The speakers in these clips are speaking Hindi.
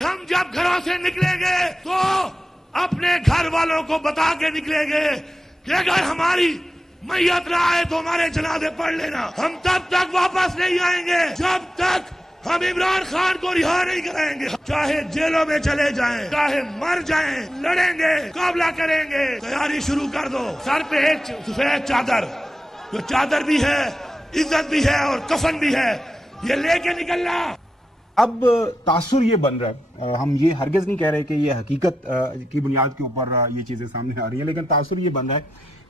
हम जब घरों से निकलेंगे तो अपने घर वालों को बता के निकलेंगे कि अगर हमारी मैयत ना आए तो हमारे जनाजे पढ़ लेना। हम तब तक वापस नहीं आएंगे जब तक हम इमरान खान को रिहा नहीं कराएंगे। चाहे जेलों में चले जाएं, चाहे मर जाएं, लड़ेंगे, मुकाबला करेंगे। तैयारी शुरू कर दो। सर पे एक सफेद चादर, जो चादर भी है, इज्जत भी है और कफन भी है, ये लेके निकलना। अब तासुर ये बन रहा है, हम ये हरगिज नहीं कह रहे कि ये हकीकत की बुनियाद के ऊपर ये चीजें सामने आ रही हैं, लेकिन तासुर ये बन रहा है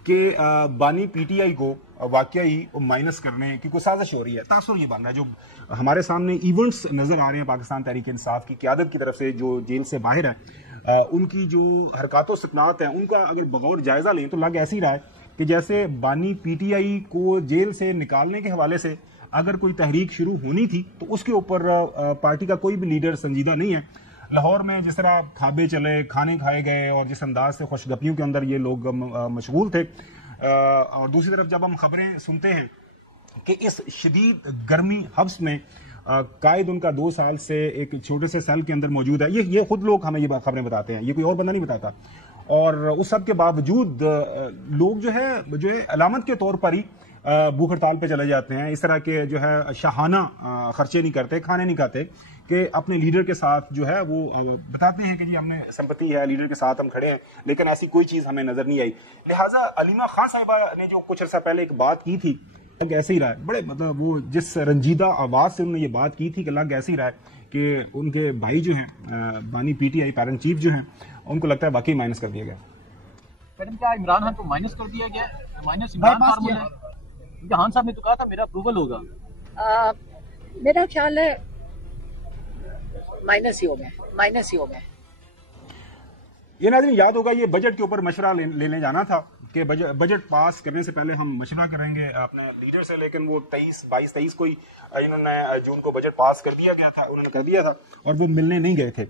कि बानी पीटीआई को वाकई माइनस करने की कोई साजिश हो रही है। तासुर ये बन रहा है, जो हमारे सामने इवेंट्स नजर आ रहे हैं पाकिस्तान तहरीक इंसाफ की क़यादत की तरफ से, जो जेल से बाहर है, उनकी जो हरकत सुकनात है, उनका अगर बगौर जायजा लें तो लग ऐसे ही रहा है कि जैसे बानी पीटीआई को जेल से निकालने के हवाले से अगर कोई तहरीक शुरू होनी थी तो उसके ऊपर पार्टी का कोई भी लीडर संजीदा नहीं है। लाहौर में जिस तरह खाबे चले, खाने खाए गए और जिस अंदाज से खुशगपियों के अंदर ये लोग मशगूल थे, और दूसरी तरफ जब हम खबरें सुनते हैं कि इस शदीद गर्मी हब्स में कायद उनका 2 साल से एक छोटे से सेल के अंदर मौजूद है, ये खुद लोग हमें ये खबरें बताते हैं, ये कोई और बंदा नहीं बताता। और उस सब के बावजूद लोग जो है अलामत के तौर पर ही भूख हड़ताल पे चले जाते हैं। इस तरह के जो है शाहाना खर्चे नहीं करते, खाने नहीं खाते, कि अपने लीडर के साथ जो है वो बताते हैं कि जी हमने संपत्ति है, लीडर के साथ हम खड़े हैं, लेकिन ऐसी कोई चीज हमें नजर नहीं आई। लिहाजा अलीमा खान साहिबा ने जो कुछ अर्सा पहले एक बात की थी, लग ऐसे ही रहा है, बड़े मतलब वो जिस रंजीदा आवाज से उन्होंने ये बात की थी कि लग ऐसे ही रहा है कि उनके भाई जो हैं बानी पीटीआई पेरेंट चीफ जो हैं, उनको लगता है वाकई माइनस कर दिया गया। मैडम क्या इमरान खान को माइनस कर दिया गया? माइनस इमरान फार्मूला है, क्योंकि खान साहब ने तो कहा था मेरा अप्रूवल होगा। मेरा ख्याल है माइनस ही हो गया। ये नाज़रीन याद होगा, ये बजट के ऊपर मशवरा लेने जाना था कि बजट पास करने से पहले हम मशवरा करेंगे अपने लीडर से, लेकिन वो 22-23 को ही इन्होंने जून को बजट पास कर दिया गया था, उन्होंने कर दिया था और वो मिलने नहीं गए थे।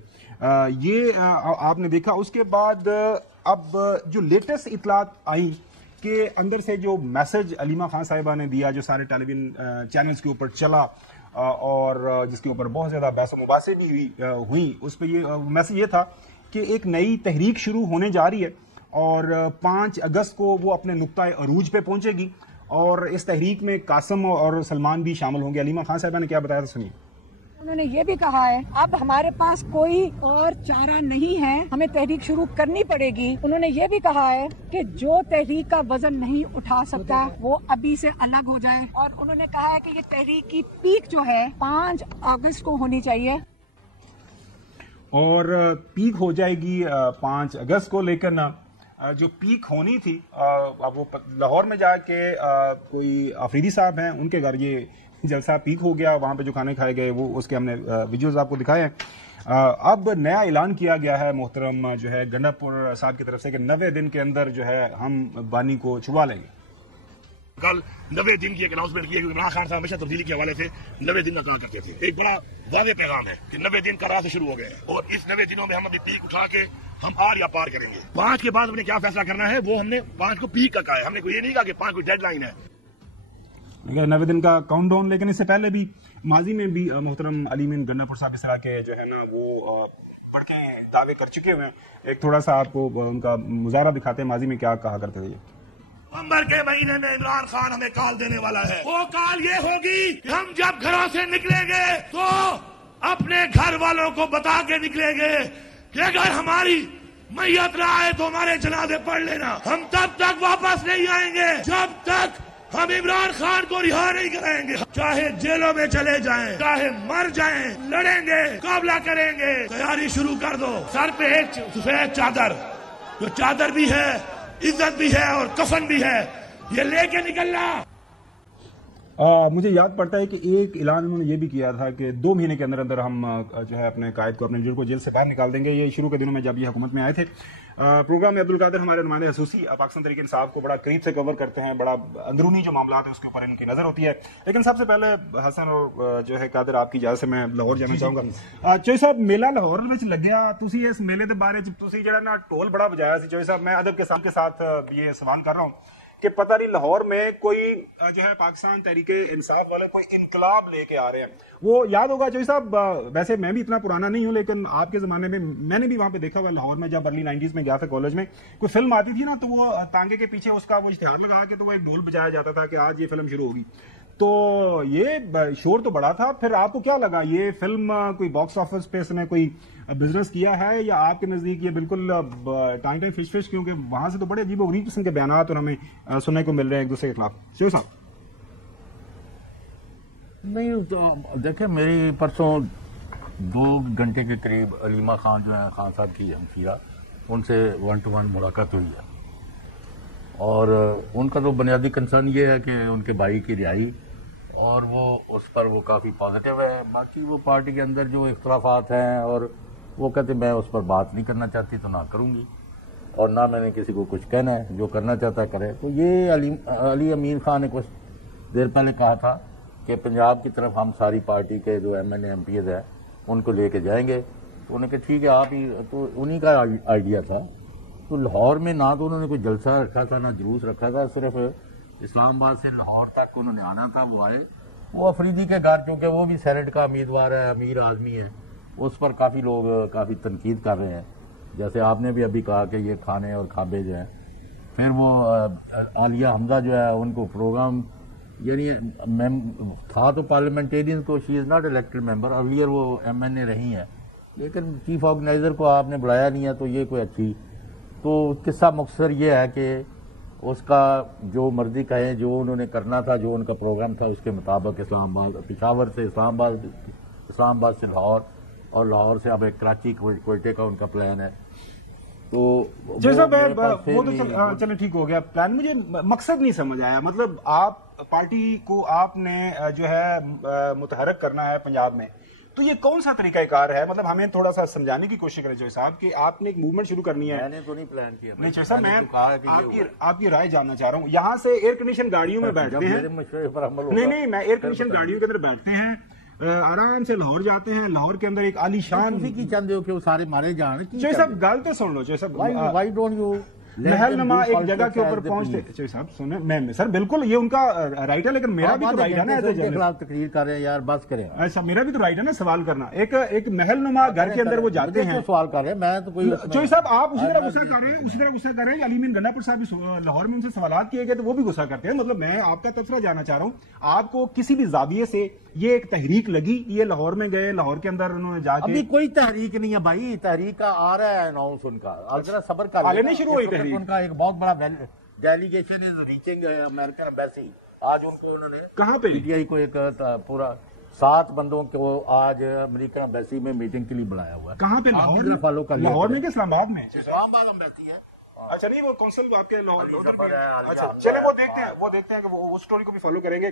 ये आपने देखा। उसके बाद अब जो लेटेस्ट इतलात आई के अंदर से जो मैसेज अलीमा खान साहिबा ने दिया, जो सारे टेलीविजन चैनल्स के ऊपर चला और जिसके ऊपर बहुत ज्यादा बहस मुबासे भी हुई, उस पर ये मैसेज ये था कि एक नई तहरीक शुरू होने जा रही है और 5 अगस्त को वो अपने नुक्ता अरूज पे पहुंचेगी और इस तहरीक में कासिम और सलमान भी शामिल होंगे। अलीमा खान साहिबा ने क्या बताया था, सुनिए। उन्होंने ये भी कहा है अब हमारे पास कोई और चारा नहीं है, हमें तहरीक शुरू करनी पड़ेगी। उन्होंने ये भी कहा है कि जो तहरीक का वजन नहीं उठा सकता वो अभी से अलग हो जाए, और उन्होंने कहा है कि ये तहरीक की पीक जो है 5 अगस्त को होनी चाहिए और पीक हो जाएगी 5 अगस्त को। लेकिन जो पीक होनी थी अब वो लाहौर में जाके कोई अफरीदी साहब हैं, उनके घर ये जलसा पीक हो गया, वहां पे जो खाने खाए गए वो उसके हमने वीडियोस आपको दिखाए हैं। अब नया ऐलान किया गया है मोहतरम जो है गंडापुर साहब की तरफ से कि 90 दिन के अंदर जो है हम बानी को छुपा लेंगे। कल 90 दिन की एक अनाउंसमेंट की है, इमरान खान साहब हमेशा तब्दीली के हवाले से 90 दिन कहा करते थे। एक बड़ा वाज़ेह पैगाम है कि 90 दिन करार से शुरू हो गए और इस 90 दिनों में हम अभी पीक उठा के हम आर या पार करेंगे। 5 के बाद हमने क्या फैसला करना है, वो हमने 5 को पीक का कहा है। हमने ये नहीं कहा कि 5 को डेडलाइन है, 90 दिन का काउंटडाउन। लेकिन इससे पहले भी माजी में भी मोहतरम अलीमीन गन्नापुर साहब इस तरह के जो है ना वो बढ़ के दावे कर चुके हुए हैं। एक थोड़ा सा आपको उनका मुजाहरा दिखाते हैं, माजी में क्या कहा करते थे। नवंबर के महीने में इमरान खान हमें कॉल देने वाला है। वो कॉल ये होगी कि हम जब घरों से निकलेंगे तो अपने घर वालों को बता के निकलेंगे कि अगर हमारी मैयत ना आए तो हमारे जनाजे पढ़ लेना। हम तब तक वापस नहीं आएंगे जब तक हम इमरान खान को रिहा नहीं कराएंगे। चाहे जेलों में चले जाएं, चाहे मर जाएं, लड़ेंगे, मुकाबला करेंगे। तैयारी शुरू कर दो। सर पे एक सफेद चादर, जो चादर भी है, इज्जत भी है और कफन भी है, ये लेके निकलना। मुझे याद पड़ता है कि एक ऐलान उन्होंने ये भी किया था कि 2 महीने के अंदर अंदर हम जो है अपने कायद को, अपने लीडर को जेल से बाहर निकाल देंगे। ये शुरू के दिनों में जब ये हुकूमत में आए थे। प्रोग्राम में अब्दुल कादिर हमारे नुमाइंदे खसूसी पाकिस्तान तहरीक इंसाफ को बड़ा करीब से कवर करते हैं, बड़ा अंदरूनी जो मामला है उसके ऊपर इनकी नजर होती है। लेकिन सबसे पहले हसन और जो है कादिर आपकी इजाजत से मैं लाहौर जाना चाहूंगा। चोई साहब, मेला लाहौर में लग्या, तुसी इस मेले के बारे तुसी जड़ा ना ढोल बड़ा बजाया सी। चोई साहब, मैं अदब के साथ ये सवाल कर रहा हूँ कि पता नहीं लाहौर में कोई जो है पाकिस्तान तहरीके इंसाफ वाले कोई इनकलाब लेके आ रहे हैं। वो याद होगा चौधरी साहब, वैसे मैं भी इतना पुराना नहीं हूं लेकिन आपके जमाने में मैंने भी वहां पे देखा हुआ लाहौर में, जब अर्ली 90s में गया था कॉलेज में, कोई फिल्म आती थी ना तो वो तांगे के पीछे उसका वो इश्तिहार लगा के तो वो एक ढोल बजाया जाता था कि आज ये फिल्म शुरू होगी। तो ये शोर तो बड़ा था। फिर आपको क्या लगा, ये फिल्म कोई बॉक्स ऑफिस पे इसने कोई बिजनेस किया है या आपके नजदीक ये बिल्कुल टाइम टाइम फिश फिश, क्योंकि वहां से तो बड़े अजीब गरीब किस्म के बयानात और हमें सुनने को मिल रहे हैं एक दूसरे के खिलाफ। शेर साहब नहीं तो देखें, मेरी परसों 2 घंटे के करीब अलीमा खान जो है खान साहब की हमशीरा, उनसे 1-to-1 मुलाकात हुई है और उनका तो बुनियादी कंसर्न ये है कि उनके भाई की रिहाई, और वो उस पर वो काफ़ी पॉजिटिव है। बाकी वो पार्टी के अंदर जो इख्तलाफात हैं और वो कहते मैं उस पर बात नहीं करना चाहती तो ना करूँगी और ना मैंने किसी को कुछ कहना है, जो करना चाहता है करे। तो ये अली अमीन खान ने कुछ देर पहले कहा था कि पंजाब की तरफ हम सारी पार्टी के जो MNA MPs है उनको लेके जाएंगे। तो उन्होंने कहा ठीक है आप ही, तो उन्हीं का आइडिया था। तो लाहौर में ना तो उन्होंने कोई जलसा रखा था ना जुलूस रखा था, सिर्फ इस्लामाबाद से लाहौर तक उन्होंने आना था। वो आए, वो अफरीदी के घर, क्योंकि वो भी सेनेट का उम्मीदवार है, अमीर आदमी है, उस पर काफ़ी लोग काफ़ी तनकीद कर रहे हैं। जैसे आपने भी अभी कहा कि ये खाने और खाबे जो हैं। फिर वो आलिया हमजा जो है उनको प्रोग्राम, यानी था तो पार्लियामेंटेरियन, तो she is not elected member, earlier वो MNA रही हैं, लेकिन चीफ ऑर्गेनाइजर को आपने बुलाया नहीं है। तो ये कोई अच्छी, तो किस्सा मुख्तसर ये है कि उसका जो मर्जी कहें, जो उन्होंने करना था, जो उनका प्रोग्राम था उसके मुताबिक इस्लामाबाद, पेशावर से इस्लामाबाद, इस्लामाबाद से लाहौर और लाहौर से अब एक कराची कोयटे का उनका प्लान है। तो जैसा वो तो चलो ठीक हो गया प्लान, मुझे मकसद नहीं समझ आया। मतलब आप पार्टी को आपने जो है मुतहरक करना है पंजाब में, तो ये कौन सा तरीकाकार है? मतलब हमें थोड़ा सा समझाने की कोशिश करें जय साहब कि आपने एक मूवमेंट शुरू करनी है। मैंने तो नहीं प्लान किया। नहीं जैसा मैं आपकी राय जानना चाह रहा हूँ। यहाँ से एयर कंडीशन गाड़ियों में बैठते हैं, नहीं मैं एयर कंडीशन गाड़ियों के अंदर बैठते हैं, आराम से लाहौर जाते हैं। लाहौर के अंदर एक आलीशान की चाहते हो कि वो सारे मारे जाए। जय साहब गल तो सुन लो जय साहब, व्हाई डोंट यू महल नमा एक जगह के ऊपर पहुंचते। जय साहब सुने, मैं सर बिल्कुल ये उनका राइट है, लेकिन मेरा भी तो राइट है ना, तकरीर कर रहे हैं यार, बस करें। अच्छा मेरा भी तो राइट है ना सवाल करना। एक महल नुमा घर के अंदर वो जाते हैं, सवाल कर रहे हैं, मैं तो कोई जय साहब आप उसी तरह गुस्सा कर रहे हैं, उसी तरह गुस्सा कर रहे हैं। अलीमीन गंडापुर साहब भी लाहौर में उनसे सवाल किए गए तो वो भी गुस्सा करते हैं। मतलब मैं आपका तबसरा जानना चाह रहा हूँ, आपको किसी भी जाविये से ये एक तहरीक लगी? ये लाहौर में गए, लाहौर के अंदर उन्होंने जाके, अभी कोई तहरीक नहीं है भाई, तहरीक का आ रहा है अनाउंस उनका, जरा सब्र कर, हाले नहीं शुरू हुई तहरीक। उनका एक बहुत बड़ा delegation is reaching American embassy. आज उनको उन्होंने कहाँ पे PTI को एक पूरा 7 बंदों को आज अमेरिकन एम्बेसी में मीटिंग के लिए बुलाया हुआ है। कहाँ पे? लाहौर फॉलो कर, लाहौर में कि इस्लामाबाद में? इस्लामाबाद एम्बेसी है। अच्छा नहीं वो कौंसिल आपके लाहौर। चलिए वो देखते हैं कि वो स्टोरी को भी फॉलो करेंगे।